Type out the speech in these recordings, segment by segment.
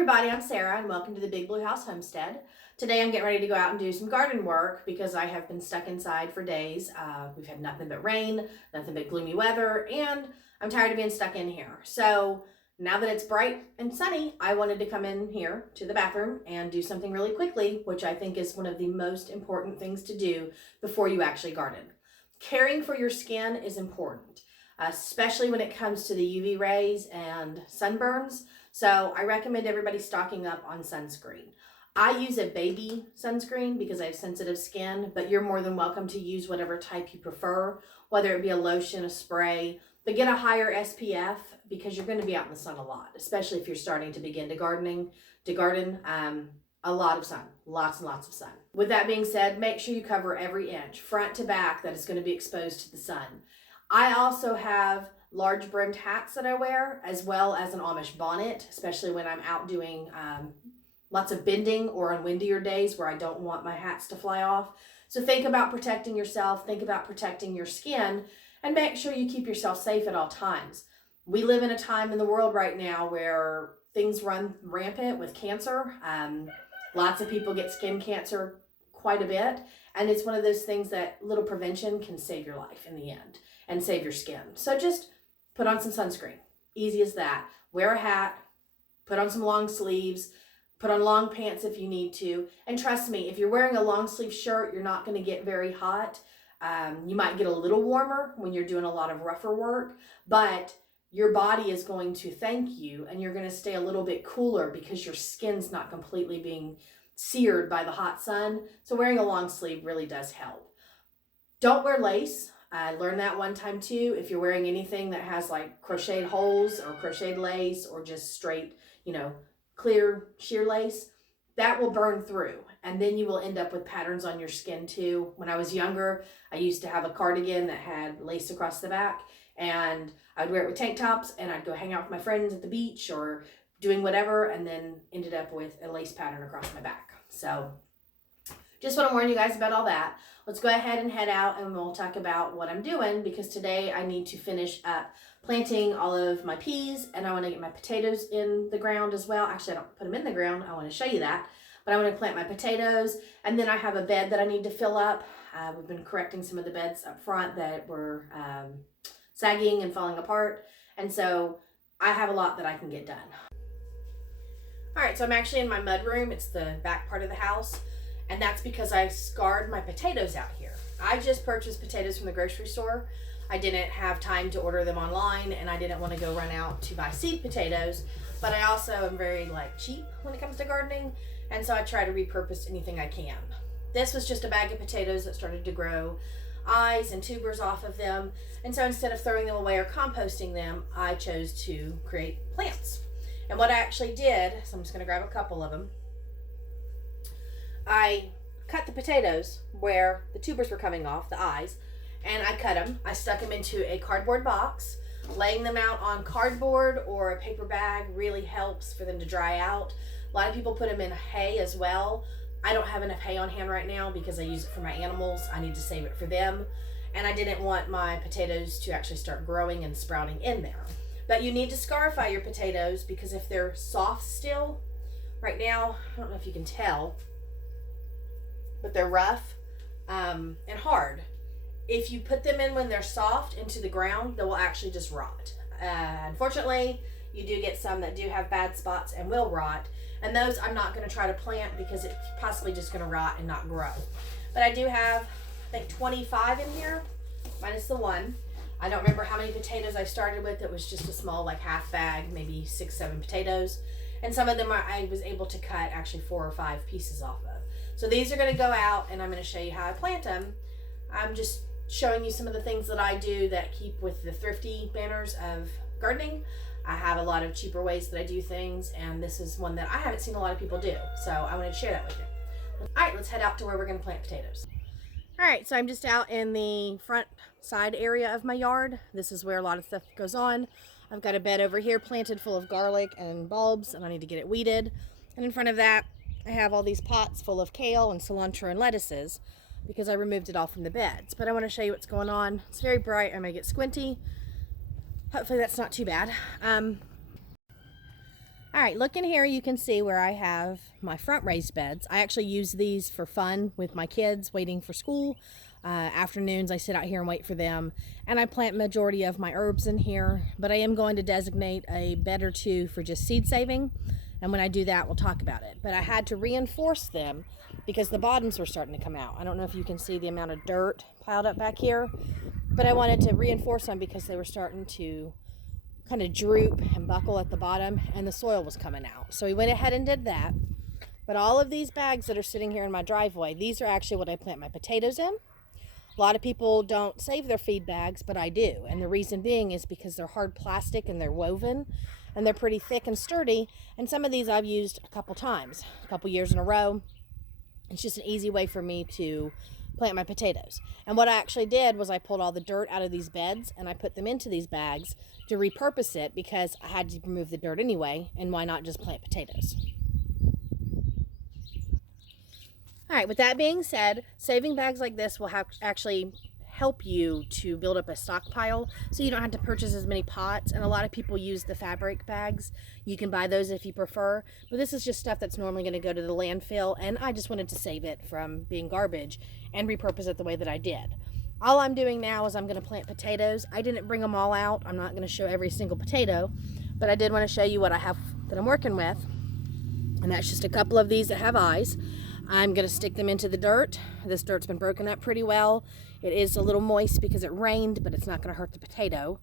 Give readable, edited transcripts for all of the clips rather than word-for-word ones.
everybody, I'm Sarah and welcome to the Big Blue House Homestead. Today I'm getting ready to go out and do some garden work because I have been stuck inside for days. We've had nothing but rain, nothing but gloomy weather, and I'm tired of being stuck in here. So now that it's bright and sunny, I wanted to come in here to the bathroom and do something really quickly, which I think is one of the most important things to do before you actually garden. Caring for your skin is important, especially when it comes to the UV rays and sunburns. So I recommend everybody stocking up on sunscreen. I use a baby sunscreen because I have sensitive skin, but you're more than welcome to use whatever type you prefer, whether it be a lotion, a spray, but get a higher SPF because you're going to be out in the sun a lot, especially if you're starting to begin to garden. A lot of sun, lots and lots of sun. With that being said, make sure you cover every inch, front to back, that is going to be exposed to the sun. I also have large brimmed hats that I wear, as well as an Amish bonnet, especially when I'm out doing lots of bending or on windier days where I don't want my hats to fly off. So think about protecting yourself, think about protecting your skin, and make sure you keep yourself safe at all times. We live in a time in the world right now where things run rampant with cancer. Lots of people get skin cancer quite a bit, and it's one of those things that little prevention can save your life in the end and save your skin. So just put on some sunscreen. Easy as that. Wear a hat, put on some long sleeves, put on long pants if you need to. And trust me, if you're wearing a long sleeve shirt, you're not going to get very hot. You might get a little warmer when you're doing a lot of rougher work, but your body is going to thank you and you're going to stay a little bit cooler because your skin's not completely being seared by the hot sun. So wearing a long sleeve really does help. Don't wear lace. I learned that one time too. If you're wearing anything that has like crocheted holes or crocheted lace or just straight, clear sheer lace, that will burn through. And then you will end up with patterns on your skin too. When I was younger, I used to have a cardigan that had lace across the back, and I'd wear it with tank tops and I'd go hang out with my friends at the beach or doing whatever, and then ended up with a lace pattern across my back. So just want to warn you guys about all that. Let's go ahead and head out and we'll talk about what I'm doing, because today I need to finish up planting all of my peas and I want to get my potatoes in the ground as well. Actually, I don't put them in the ground. I want to show you that. But I want to plant my potatoes, and then I have a bed that I need to fill up. We've been correcting some of the beds up front that were sagging and falling apart. And so I have a lot that I can get done. All right, so I'm actually in my mud room. It's the back part of the house. And that's because I scarred my potatoes out here. I just purchased potatoes from the grocery store. I didn't have time to order them online, and I didn't want to go run out to buy seed potatoes. But I also am very cheap when it comes to gardening, and so I try to repurpose anything I can. This was just a bag of potatoes that started to grow eyes and tubers off of them. And so instead of throwing them away or composting them, I chose to create plants. And what I actually did, so I'm just going to grab a couple of them. I cut the potatoes where the tubers were coming off, the eyes, and I cut them. I stuck them into a cardboard box. Laying them out on cardboard or a paper bag really helps for them to dry out. A lot of people put them in hay as well. I don't have enough hay on hand right now because I use it for my animals. I need to save it for them. And I didn't want my potatoes to actually start growing and sprouting in there. But you need to scarify your potatoes, because if they're soft still, right now, I don't know if you can tell, but they're rough and hard. If you put them in when they're soft into the ground, they will actually just rot. Unfortunately, you do get some that do have bad spots and will rot. And those I'm not going to try to plant because it's possibly just going to rot and not grow. But I do have, I think, 25 in here, minus the one. I don't remember how many potatoes I started with. It was just a small, half bag, maybe 6-7 potatoes. And some of them I was able to cut actually 4 or 5 pieces off of. So these are going to go out, and I'm going to show you how I plant them. I'm just showing you some of the things that I do that keep with the thrifty banners of gardening. I have a lot of cheaper ways that I do things, and this is one that I haven't seen a lot of people do. So I wanted to share that with you. All right, let's head out to where we're going to plant potatoes. All right, so I'm just out in the front side area of my yard. This is where a lot of stuff goes on. I've got a bed over here planted full of garlic and bulbs, and I need to get it weeded. And in front of that, I have all these pots full of kale and cilantro and lettuces because I removed it all from the beds. But I want to show you what's going on. It's very bright. I may get squinty. Hopefully that's not too bad. All right, look in here, you can see where I have my front raised beds. I actually use these for fun with my kids waiting for school. Afternoons I sit out here and wait for them, and I plant majority of my herbs in here, but I am going to designate a bed or two for just seed saving, and when I do that we'll talk about it. But I had to reinforce them because the bottoms were starting to come out. I don't know if you can see the amount of dirt piled up back here, but I wanted to reinforce them because they were starting to kind of droop and buckle at the bottom and the soil was coming out. So we went ahead and did that. But all of these bags that are sitting here in my driveway, these are actually what I plant my potatoes in. A lot of people don't save their feed bags, but I do. And the reason being is because they're hard plastic and they're woven and they're pretty thick and sturdy. And some of these I've used a couple times, a couple years in a row. It's just an easy way for me to plant my potatoes. And what I actually did was I pulled all the dirt out of these beds and I put them into these bags to repurpose it because I had to remove the dirt anyway, and why not just plant potatoes? All right, with that being said, saving bags like this will actually help you to build up a stockpile so you don't have to purchase as many pots. And a lot of people use the fabric bags. You can buy those if you prefer, but this is just stuff that's normally going to go to the landfill, and I just wanted to save it from being garbage and repurpose it the way that I did. All I'm doing now is I'm going to plant potatoes. I didn't bring them all out. I'm not going to show every single potato, but I did want to show you what I have that I'm working with, and that's just a couple of these that have eyes. I'm going to stick them into the dirt. This dirt's been broken up pretty well. It is a little moist because it rained, but it's not going to hurt the potato.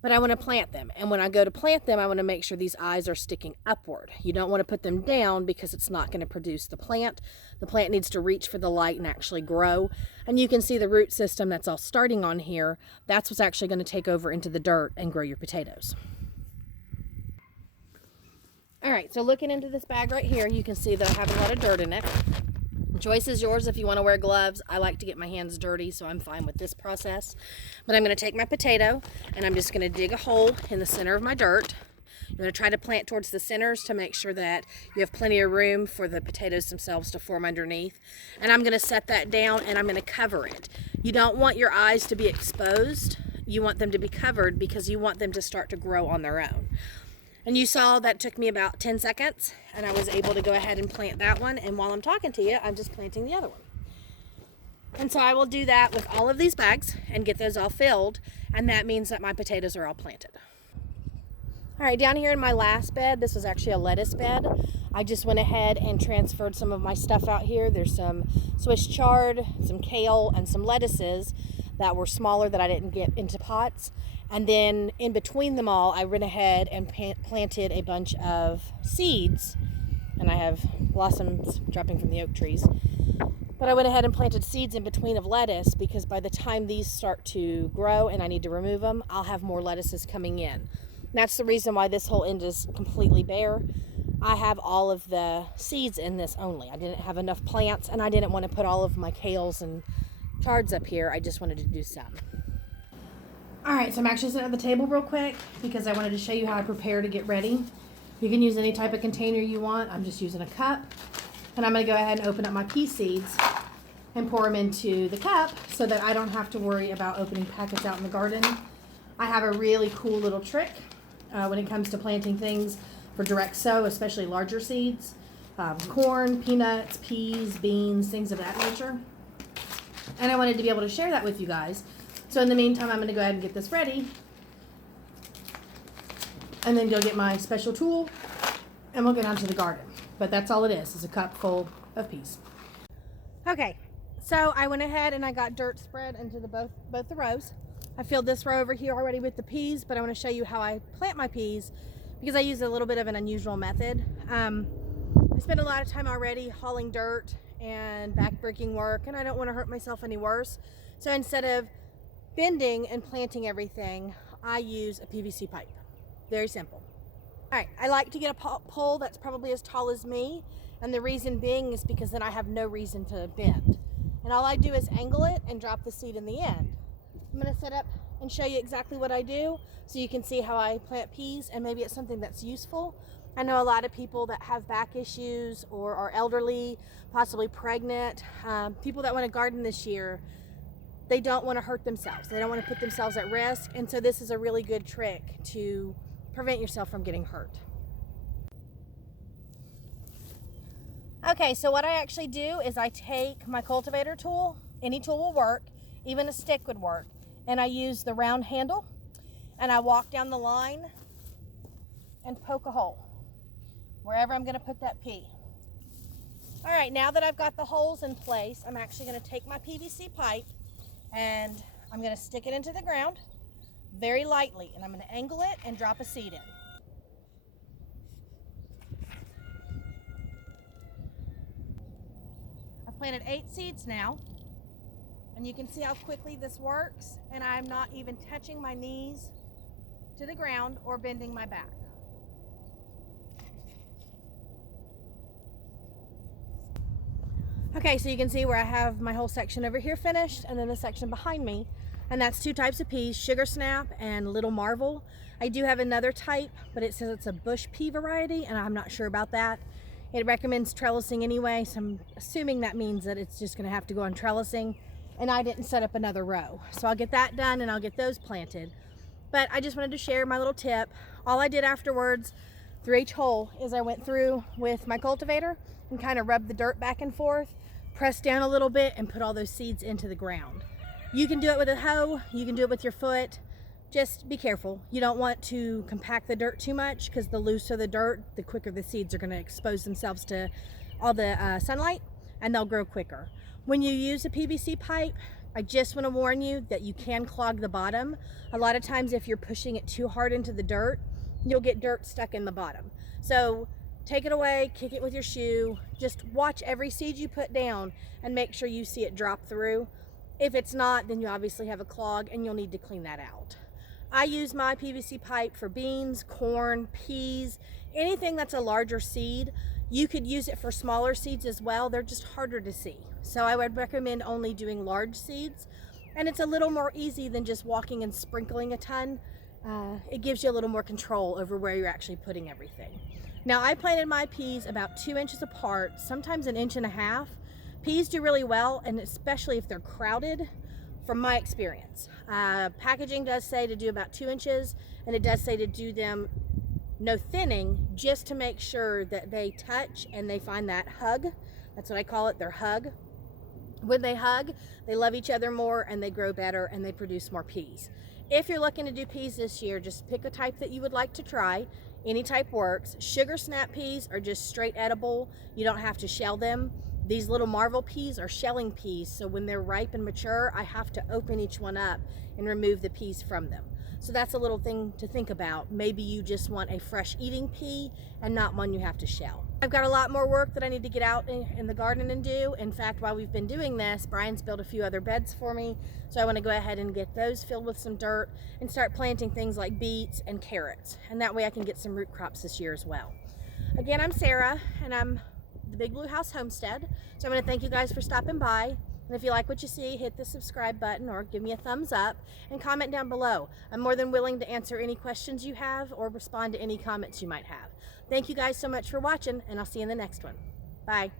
But I want to plant them. And when I go to plant them, I want to make sure these eyes are sticking upward. You don't want to put them down because it's not going to produce the plant. The plant needs to reach for the light and actually grow. And you can see the root system that's all starting on here. That's what's actually going to take over into the dirt and grow your potatoes. All right, so looking into this bag right here, you can see that I have a lot of dirt in it. Choice is yours if you want to wear gloves. I like to get my hands dirty, so I'm fine with this process. But I'm going to take my potato and I'm just going to dig a hole in the center of my dirt. I'm going to try to plant towards the centers to make sure that you have plenty of room for the potatoes themselves to form underneath. And I'm going to set that down and I'm going to cover it. You don't want your eyes to be exposed. You want them to be covered because you want them to start to grow on their own. And you saw that took me about 10 seconds and I was able to go ahead and plant that one. And while I'm talking to you, I'm just planting the other one. And so I will do that with all of these bags and get those all filled. And that means that my potatoes are all planted. All right, down here in my last bed, this was actually a lettuce bed. I just went ahead and transferred some of my stuff out here. There's some Swiss chard, some kale, and some lettuces that were smaller that I didn't get into pots. And then in between them all, I went ahead and planted a bunch of seeds. And I have blossoms dropping from the oak trees. But I went ahead and planted seeds in between of lettuce because by the time these start to grow and I need to remove them, I'll have more lettuces coming in. And that's the reason why this whole end is completely bare. I have all of the seeds in this only. I didn't have enough plants and I didn't want to put all of my kales and chards up here. I just wanted to do some. All right, so I'm actually sitting at the table real quick because I wanted to show you how I prepare to get ready. You can use any type of container you want. I'm just using a cup. And I'm gonna go ahead and open up my pea seeds and pour them into the cup so that I don't have to worry about opening packets out in the garden. I have a really cool little trick when it comes to planting things for direct sow, especially larger seeds. Corn, peanuts, peas, beans, things of that nature. And I wanted to be able to share that with you guys. So in the meantime, I'm going to go ahead and get this ready and then go get my special tool and we'll get down to the garden. But that's all it is a cup full of peas. Okay, so I went ahead and I got dirt spread into both the rows. I filled this row over here already with the peas, but I want to show you how I plant my peas because I use a little bit of an unusual method. I spent a lot of time already hauling dirt and backbreaking work, and I don't want to hurt myself any worse. So instead of bending and planting everything, I use a PVC pipe. Very simple. All right, I like to get a pole that's probably as tall as me, and the reason being is because then I have no reason to bend. And all I do is angle it and drop the seed in the end. I'm gonna set up and show you exactly what I do so you can see how I plant peas and maybe it's something that's useful. I know a lot of people that have back issues or are elderly, possibly pregnant, people that want to garden this year, they don't want to hurt themselves. They don't want to put themselves at risk. And so this is a really good trick to prevent yourself from getting hurt. Okay, so what I actually do is I take my cultivator tool, any tool will work, even a stick would work, and I use the round handle and I walk down the line and poke a hole wherever I'm going to put that pea. All right, now that I've got the holes in place, I'm actually going to take my PVC pipe and I'm going to stick it into the ground very lightly, and I'm going to angle it and drop a seed in. I've planted 8 seeds now, and you can see how quickly this works, and I'm not even touching my knees to the ground or bending my back. Okay, so you can see where I have my whole section over here finished, and then the section behind me, and that's 2 types of peas, Sugar Snap and Little Marvel. I do have another type, but it says it's a bush pea variety, and I'm not sure about that. It recommends trellising anyway, so I'm assuming that means that it's just going to have to go on trellising, and I didn't set up another row. So I'll get that done and I'll get those planted. But I just wanted to share my little tip. All I did afterwards through each hole is I went through with my cultivator and kind of rubbed the dirt back and forth, pressed down a little bit, and put all those seeds into the ground. You can do it with a hoe, you can do it with your foot. Just be careful. You don't want to compact the dirt too much, because the looser the dirt, the quicker the seeds are going to expose themselves to all the sunlight, and they'll grow quicker. When you use a PVC pipe, I just want to warn you that you can clog the bottom. A lot of times if you're pushing it too hard into the dirt, you'll get dirt stuck in the bottom. So take it away, kick it with your shoe, just watch every seed you put down and make sure you see it drop through. If it's not, then you obviously have a clog and you'll need to clean that out. I use my PVC pipe for beans, corn, peas, anything that's a larger seed. You could use it for smaller seeds as well. They're just harder to see. So I would recommend only doing large seeds. And it's a little more easy than just walking and sprinkling a ton. It gives you a little more control over where you're actually putting everything. Now I planted my peas about 2 inches apart, sometimes 1.5 inches. Peas do really well, and especially if they're crowded, from my experience. Packaging does say to do about 2 inches, and it does say to do them no thinning, just to make sure that they touch and they find that hug. That's what I call it, their hug. When they hug, they love each other more and they grow better and they produce more peas. If you're looking to do peas this year, just pick a type that you would like to try. Any type works. Sugar Snap peas are just straight edible. You don't have to shell them. These Little Marvel peas are shelling peas, so when they're ripe and mature, I have to open each one up and remove the peas from them. So that's a little thing to think about. Maybe you just want a fresh eating pea and not one you have to shell. I've got a lot more work that I need to get out in the garden and do. In fact, while we've been doing this, Brian's built a few other beds for me, so I want to go ahead and get those filled with some dirt and start planting things like beets and carrots, and that way I can get some root crops this year as well. Again, I'm Sarah, and I'm the Big Blue House Homestead. So I'm going to thank you guys for stopping by. And if you like what you see, hit the subscribe button or give me a thumbs up and comment down below. I'm more than willing to answer any questions you have or respond to any comments you might have. Thank you guys so much for watching, and I'll see you in the next one. Bye.